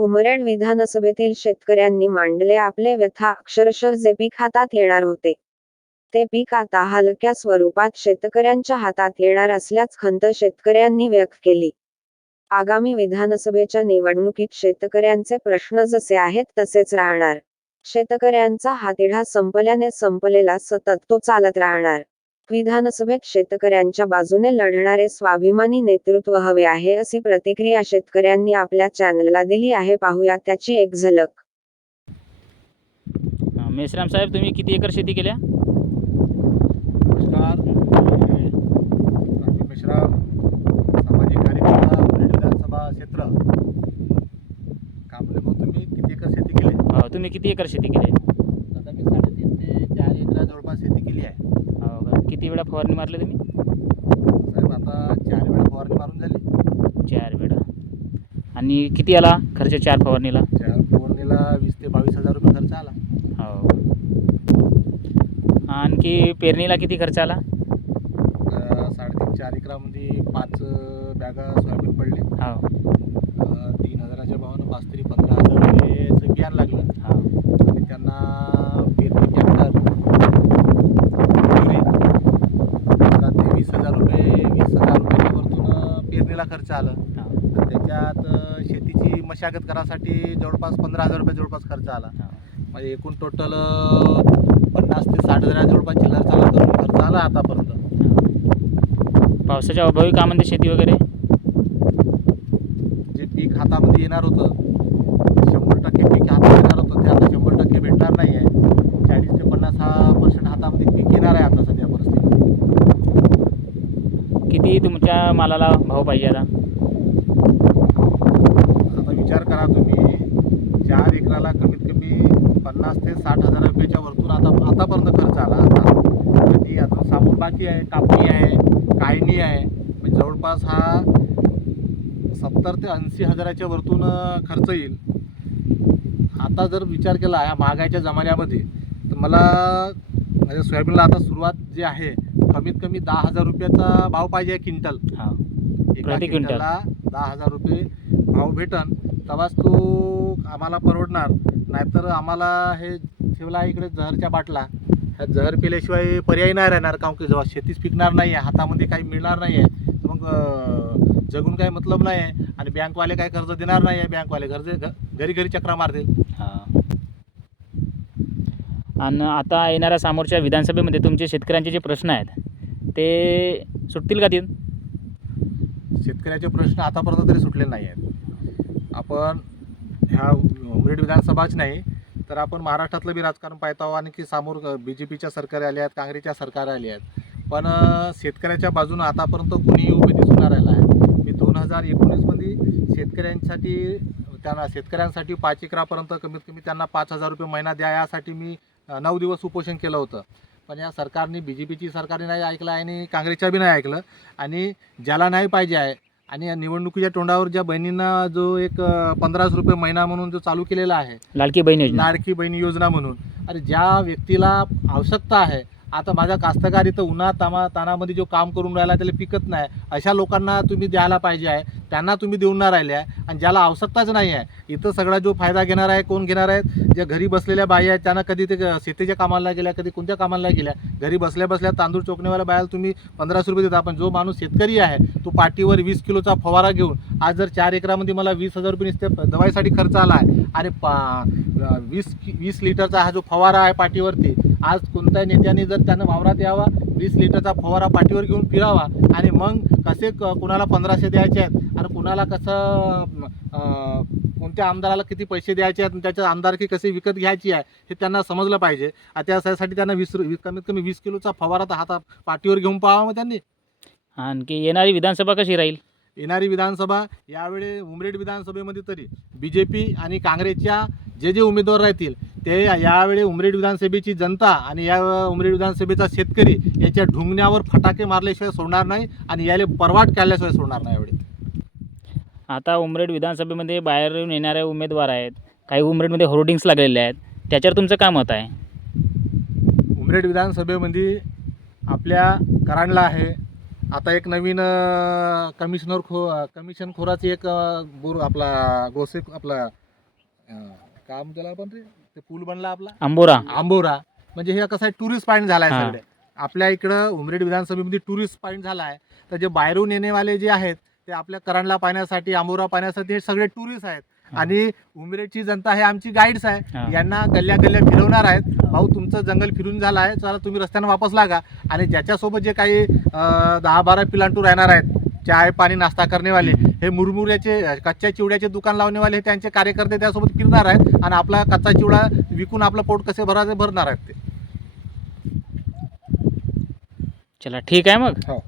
उमरेड विधानसभेतील शेतकऱ्यांनी मांडले आपले व्यथा अक्षरशः जे पीक हातात येणार होते. ते पीक आता हलक्या स्वरूपात शेतकऱ्यांच्या हातात येणार असल्याच खंत शेतकऱ्यांनी व्यक्त केली. आगामी विधानसभेच्या निवडणुकीत शेतकऱ्यांचे प्रश्न जसे आहेत तसेच राहणार. शेतकऱ्यांचा हातिढा संपल्याने संपलेला सतत तो चालत राहणार. विधानसभेत शेतकऱ्यांच्या बाजूने लढणारे स्वाभिमानी नेतृत्व हवे आहे अशी प्रतिक्रिया शेतकऱ्यांनी आपल्या चॅनलला दिली आहे. पाहूया त्याची एक झलक. मेश्राम साहेब तुम्ही किती एकर शेती केल्या? नमस्कार. मेश्राम सामाजिक कार्यकर्ता उमरेड विधानसभा क्षेत्र. कामले भाऊ तुम्ही किती एकर शेती केली? तुम्ही किती एकर शेती केली आता मी साडेतीन ते चार एकरा जवळपास शेती केली आहे हो का किती वेळा फवारणी मारली तुम्ही? साहेब आता चार वेळा फवारणी मारून झाली. चार वेळा. आणि किती आला खर्च चार फवारणीला? चार फवारणीला वीस ते बावीस हजार रुपये खर्च आला. हो. आणखी पेरणीला किती खर्च आला? साडेतीन चार एकरामध्ये पाच बॅगा सोयाबीन पडले. हो. तीन हजाराच्या भावानं पाच तरी पंधरा हजार रुपयेचं बियाण लागलं हो आणि त्यांना पेरणी ट्रॅक्टर युरी पंधरा ते वीस हजार रुपये वीस हजार रुपयाच्या वरतून पेरणीला खर्च आलं त्याच्यात शेतीची मशागत करासाठी जवळपास पंधरा हजार रुपये जवळपास खर्च आला. म्हणजे एकूण टोटल पन्नास ते साठ हजार जवळपास चिल्लर चालू करून खर्च आला आतापर्यंत. पावसाच्या अभावी का म्हणते शेती वगैरे? जे पीक हातामध्ये येणार होतं शंभर टक्के पीक हातात येणार होतं ते आता शंभर टक्के भेटणार नाही आहे. चाळीस ते पन्नास हा पर्सेंट हातामध्ये पीक येणार आहे आता सध्या परिस्थितीमध्ये किती तुमच्या मालाला भाव पाहिजे आता? विचार करा तुम्ही. चार एकराला कमीत कमी पन्नास ते साठ हजार रुपयाच्या वरतून आता आतापर्यंत खर्च आला. आता आणि अजून सामोर बाकी आहे कापणी आहे कायणी आहे. म्हणजे जवळपास हा सत्तर ते ऐंशी हजाराच्या वरतून खर्च येईल. आता जर विचार केला या महागाईच्या जमान्यामध्ये तर मला म्हणजे सोयाबीनला आता सुरुवात जी आहे कमीत कमी दहा हजार रुपयाचा भाव पाहिजे क्विंटल. हो. एका. क्विंटलला दहा हजार रुपये भाव भेटन. तेव्हाच तो आम्हाला परवडणार. नाहीतर आम्हाला हे ठेवला इकडे जहरच्या बाटला. ह्या जहर पिल्याशिवाय पर्याय नाही राहणार कारण की जेव्हा शेतीच पिकणार नाही आहे हातामध्ये काही मिळणार नाही आहे तर मग जगून काही मतलब नाही आहे आणि बँकवाले काही कर्ज देणार नाही आहे बँकवाले घ- घरी घरी चक्रा मारतील. हो. आणि आता येणाऱ्या समोरच्या विधानसभेमध्ये तुमचे शेतकऱ्यांचे जे प्रश्न आहेत ते सुटतील का ते शेतकऱ्याचे प्रश्न आतापर्यंत तरी सुटले नाही आहेत आपण ह्या उमरेड विधानसभाच नाही तर आपण महाराष्ट्रातलं बी राजकारण पाहत आहोत आणि की समोर बी जे पीच्या सरकार आले आहेत काँग्रेसच्या सरकार आल्या आहेत. पण शेतकऱ्याच्या बाजूनं आतापर्यंत कुणीही उभे दिसून राहिला आहे मी दोन हजार एकोणीसमध्ये शेतकऱ्यांसाठी त्यांना शेतकऱ्यांसाठी पाच एकरापर्यंत कमीत कमी त्यांना पाच हजार रुपये महिना द्या यासाठी मी नऊ दिवस उपोषण केलं होतं. पण या सरकारने बी जे पीची सरकारने नाही ऐकलं आणि काँग्रेसच्या बी नाही ऐकलं. आणि ज्याला नाही पाहिजे आहे आणि या निवडणुकीच्या तोंडावर ज्या बहिणींना जो एक पंधराशे रुपये महिना म्हणून जो चालू केलेला आहे लाडकी बहीण लाडकी बहिणी योजना म्हणून अरे ज्या व्यक्तीला आवश्यकता आहे आता माझा कास्तकार इथं उन्हात तामा तानामध्ये जो काम करून राहिला त्याला पिकत नाही. अशा लोकांना तुम्ही द्यायला पाहिजे आहे. त्यांना तुम्ही देऊन नाही राहिले आहे. आणि ज्याला आवश्यकताच नाही आहे. इथं सगळा जो फायदा घेणार आहे कोण घेणार आहेत? ज्या घरी बसलेल्या बाई आहेत त्यांना कधी ते शेतीच्या कामाला गेल्या कधी कोणत्या कामाला गेल्या? घरी बसल्या बसल्या तांदूळ चोकणेवाल्या बायाला तुम्ही पंधराशे रुपये देता. पण जो माणूस शेतकरी आहे तो पाठीवर वीस किलोचा फवारा घेऊन आज जर चार एकरामध्ये मला वीस हजार रुपये नुसते दवाईसाठी खर्च आला आहे. आणि पा वीस वीस लिटरचा हा जो फवारा आहे पाठीवरती आज कोणत्या नेत्याने जर त्यानं वावरात यावा वीस लिटरचा फवारा पाठीवर घेऊन फिरावा आणि मग कसे क कुणाला पंधराशे द्यायचे आहेत आणि कुणाला कसं कोणत्या आमदाराला किती पैसे द्यायचे आहेत आणि त्याच्या आमदारकी कशी विकत घ्यायची आहे हे त्यांना समजलं पाहिजे. आणि त्यासाठी त्यांना वीस वीस- कमीत कमी वीस किलोचा फवारा तर हाता पाठीवर घेऊन पाहावा मग त्यांनी. आणखी येणारी विधानसभा कशी राहील? येणारी विधानसभा यावेळी उमरेड विधानसभेमध्ये तरी बी जे पी आणि काँग्रेसच्या जे जे उमेदवार राहतील ते यावेळी उमरेड विधानसभेची जनता आणि या उमरेड विधानसभेचा शेतकरी याच्या ढुंगण्यावर फटाके मारल्याशिवाय सोडणार नाही आणि याला परवाट काढल्याशिवाय सोडणार नाही यावेळी आता उमरेड विधानसभेमध्ये बाहेरून येणारे उमेदवार आहेत काही उमरेडमध्ये होर्डिंग्स लागलेले आहेत त्याच्यावर तुमचं काय मत आहे? उमरेड विधानसभेमध्ये आपल्या कराडला आहे आता एक नवीन कमिशनर खो कमिशन खोराची एक बोर आपला गोसे आपला. काम त्याला पण रे ते पूल बनला आपला आंबोरा आंबोरा म्हणजे हे कसं आहे टुरिस्ट पॉईंट झालाय हा. सगळे आपल्या इकडं उमरेड विधानसभेमध्ये टुरिस्ट पॉईंट झाला आहे तर जे बाहेरून येणेवाले जे आहेत ते आपल्या करंडला पाहण्यासाठी आंबोरा पाहण्यासाठी हे सगळे टुरिस्ट आहेत. आणि उमरेडची जनता हे आमची गाईड्स आहे. यांना गल्ल्या गल्ल्या फिरवणार आहेत. भाऊ तुमचं जंगल फिरून झालं आहे. चला तुम्ही रस्त्यानं वापस लागा. आणि ज्याच्यासोबत जे काही दहा बारा पिलांटू राहणार आहेत चाय पाणी नाश्ता करणेवाले हे मुरमुऱ्याचे कच्च्या चिवड्याचे दुकान लावणेवाले हे त्यांचे कार्यकर्ते त्यासोबत फिरणार आहेत. आणि आपला कच्चा चिवडा विकून आपलं पोट कसे भरायचे भरणार आहेत ते. चला ठीक आहे मग? हो.